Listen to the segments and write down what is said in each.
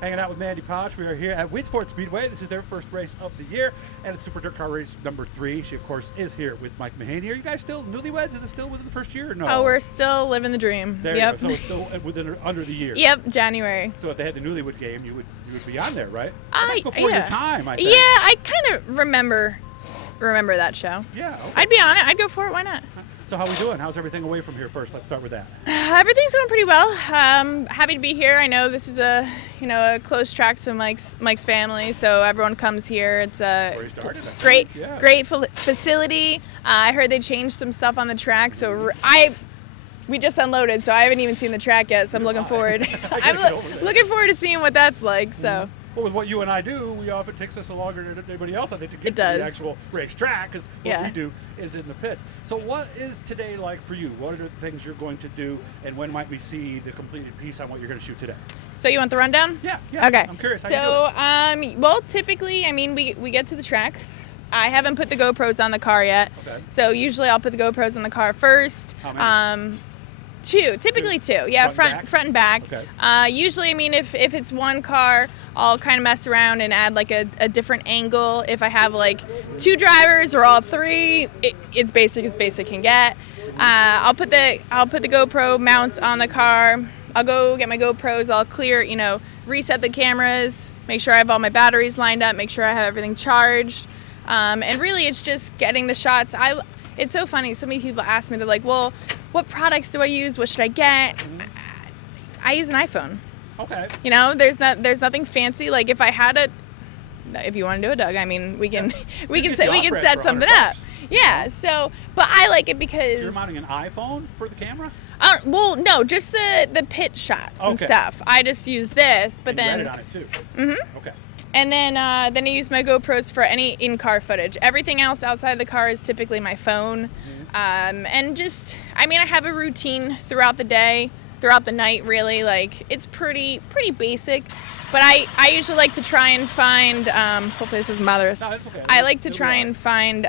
hanging out with Mandee Pauch. We are here at Weedsport Speedway. This is their first race of the year, and it's Super Dirt Car Race number 3. She, of course, is here with Mike Mahaney. Are you guys still newlyweds? Is it still within the first year or no? Oh, we're still living the dream. There Yep. you go. So it's still within under the year. Yep, January. So if they had the newlywed game, you would be on there, right? That's before your time, I think. Yeah, I kind of remember that show. Yeah. Okay. I'd be on it. I'd go for it. Why not? So how we doing? How's everything away from here first? Let's start with that. Everything's going pretty well. Happy to be here. I know this is a close track to Mike's family, so everyone comes here. It's a great facility. I heard they changed some stuff on the track, so we just unloaded, so I haven't even seen the track yet. So I'm looking forward. I'm looking forward to seeing what that's like. So. Well, with what you and I do, we often takes us longer than anybody else, I think, to get to the actual race track, because what we do is in the pits. So what is today like for you? What are the things you're going to do, and when might we see the completed piece on what you're going to shoot today? So you want the rundown? Yeah. Okay. I'm curious how you do it. Well, typically, we get to the track. I haven't put the GoPros on the car yet. Okay. So usually I'll put the GoPros on the car first. How many? Typically two. Yeah, front and back. Okay. Usually, if it's one car, I'll kind of mess around and add like a different angle. If I have like 2 drivers or all 3, it's basic as basic can get. I'll put the GoPro mounts on the car. I'll go get my GoPros. I'll clear, reset the cameras, make sure I have all my batteries lined up, make sure I have everything charged. And really, it's just getting the shots. It's so funny. So many people ask me, they're like, well, what products do I use? What should I get? Mm-hmm. I use an iPhone. Okay. There's nothing fancy. Like if you want to do it, Doug, we can set something up. Yeah. So, but I like it because. So you're mounting an iPhone for the camera? Well, no, just the pit shots and stuff. I just use this, but and you edit on it too. Mm-hmm. Okay. And then I use my GoPros for any in-car footage. Everything else outside the car is typically my phone. Mm-hmm. And just, I have a routine throughout the day, throughout the night, really. Like, it's pretty basic. But I usually like to try and find, hopefully this isn't bothering us. No, it's okay. I like to try and find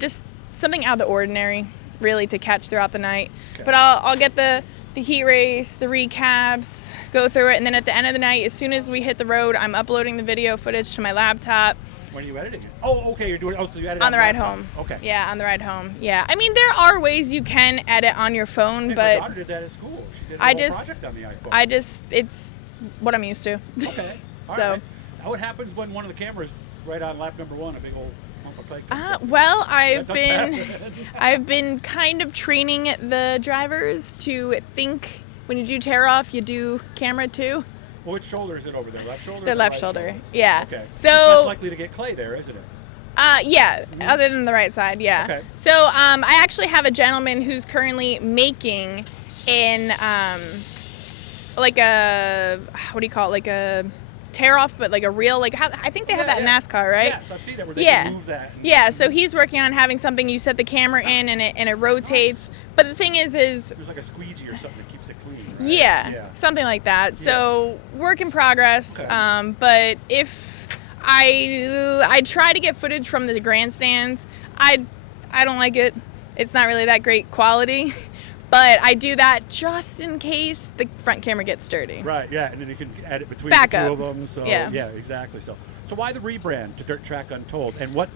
just something out of the ordinary, really, to catch throughout the night. Okay. But I'll get the heat race, the recaps, go through it, and then at the end of the night, as soon as we hit the road, I'm uploading the video footage to my laptop. When are you editing it? Oh, okay, you're doing it. Oh, so you edit on the ride home. Okay. Yeah, on the ride home. Yeah, there are ways you can edit on your phone, but my daughter did that at school. She did a whole project on the iPhone. It's what I'm used to. Okay. All right. Now, what happens when one of the cameras right on lap number 1, a big old lump of clay? Well, I've been kind of training the drivers to think when you do tear off, you do camera too. Well, which shoulder is it over there? Left shoulder? The left shoulder. Yeah. Okay. So it's less likely to get clay there, isn't it? Yeah. Mm-hmm. Other than the right side, yeah. Okay. So I actually have a gentleman who's currently making like a like a tear off, but like a real I think they have that in NASCAR, right? Yes, I've seen that where they can move that. Yeah. So he's working on having something you set the camera in and it rotates. Nice. But the thing is there's like a squeegee or something that keeps it clean. Right? Yeah, something like that. So work in progress. Okay. But if I try to get footage from the grandstands, I don't like it. It's not really that great quality. But I do that just in case the front camera gets dirty. Right, yeah, and then you can edit between the two of them. So yeah, exactly. So why the rebrand to Dirt Track Untold, and what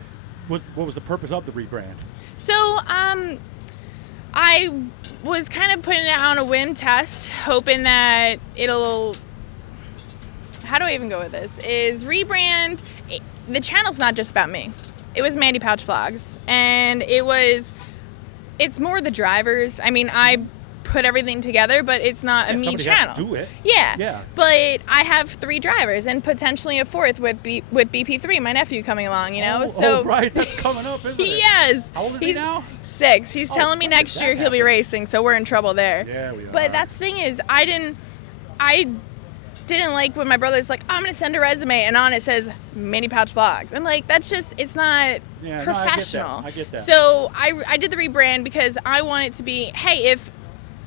was the purpose of the rebrand? So I was kind of putting it on a whim test, hoping that it'll. How do I even go with this? Is rebrand. The channel's not just about me. It was Mandee Pauch Vlogs, and it's more the drivers. I put everything together, but it's not a me channel. Has to do it. Yeah. But I have 3 drivers and potentially a 4th with BP3, my nephew coming along, Oh, right. That's coming up, isn't it? Yes. How old is he now? 6. He's telling me next year he'll be racing, so we're in trouble there. Yeah, we are. But that's the thing is, I didn't like when my brother's like, I'm going to send a resume, and on it says Mandee Pauch Vlogs. I'm like, that's just, it's not professional. No, I get that. So I did the rebrand because I want it to be, hey, if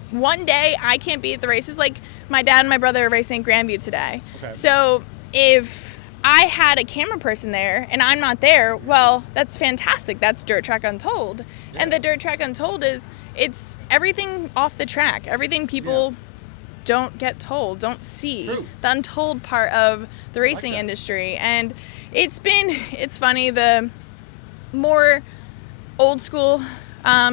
one day I can't be at the races, like my dad and my brother are racing Grandview today. Okay. So if I had a camera person there and I'm not there, well, that's fantastic. That's Dirt Track Untold. Yeah. And the Dirt Track Untold it's everything off the track, everything people don't get told, don't see True. the untold part of the racing industry. And it's funny, the more old school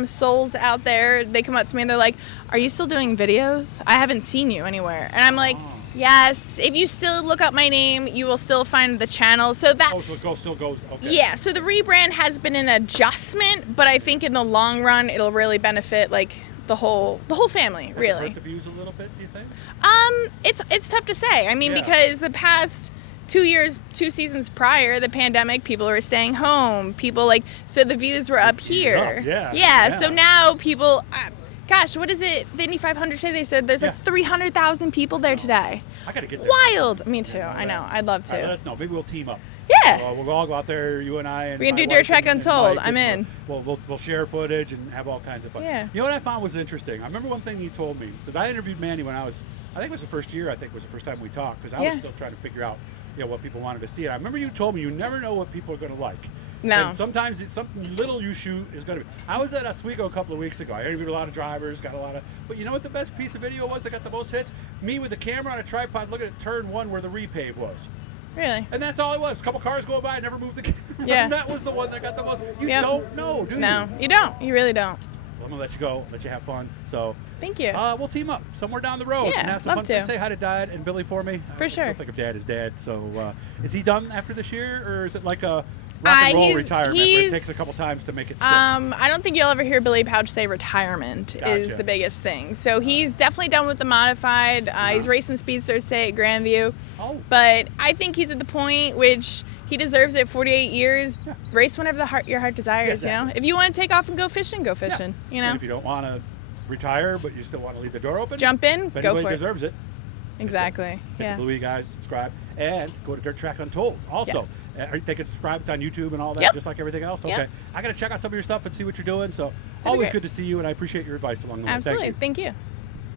souls out there, they come up to me and they're like, are you still doing videos? I haven't seen you anywhere. And I'm like, yes, if you still look up my name, you will still find the channel. So that so it still goes. Okay. Yeah, so the rebrand has been an adjustment, but I think in the long run it'll really benefit like the whole family, really. Does it hurt the views a little bit, do you think? It's tough to say. I mean, because the past 2 seasons prior, the pandemic, people were staying home. So the views were up here. Yeah. So now people, gosh, what is it? The Indy 500 today, they said there's like 300,000 people there today. I got to get there. Wild. Me too. I know. I'd love to. All right, let us know. Maybe we'll team up. Yeah. We'll all go out there, you and I. And we can do my Dirt wife Track and Untold. Mike, I'm in. We'll share footage and have all kinds of fun. Yeah. You know what I found was interesting? I remember one thing you told me, because I interviewed Mandee when I think it was the first year, was the first time we talked, because I was still trying to figure out what people wanted to see. And I remember you told me you never know what people are going to like. No. And sometimes it's something little you shoot is going to be. I was at Oswego a couple of weeks ago. I interviewed a lot of drivers, but you know what the best piece of video was that got the most hits? Me with the camera on a tripod looking at turn 1 where the repave was. Really? And that's all it was. A couple cars going by, I never moved the camera. Yeah. And that was the one that got the most. You don't know, do you? No, you don't. You really don't. Well, I'm going to let you go, let you have fun. So thank you. We'll team up somewhere down the road. Yeah, and have some love fun. to. Say hi to Dad and Billy for me. For sure. I don't think of Dad as Dad. So is he done after this year, or is it like a rock and roll retirement where it takes a couple times to make it stick? I don't think you'll ever hear Billy Pauch say retirement is the biggest thing. So he's definitely done with the modified. He's racing speedsters today at Grandview. Oh. But I think he's at the point which he deserves it. 48 years, race whenever your heart desires. Exactly. You know, if you want to take off and go fishing, go fishing. You know, and if you don't want to retire, but you still want to leave the door open, jump in, if go anybody for it. deserves it. Exactly. Hit the Bluey guys, subscribe, and go to Dirt Track Untold. Also, they can subscribe. It's on YouTube and all that, just like everything else. Okay, I got to check out some of your stuff and see what you're doing. So always good to see you, and I appreciate your advice along the way. Absolutely. Thank you. Thank you.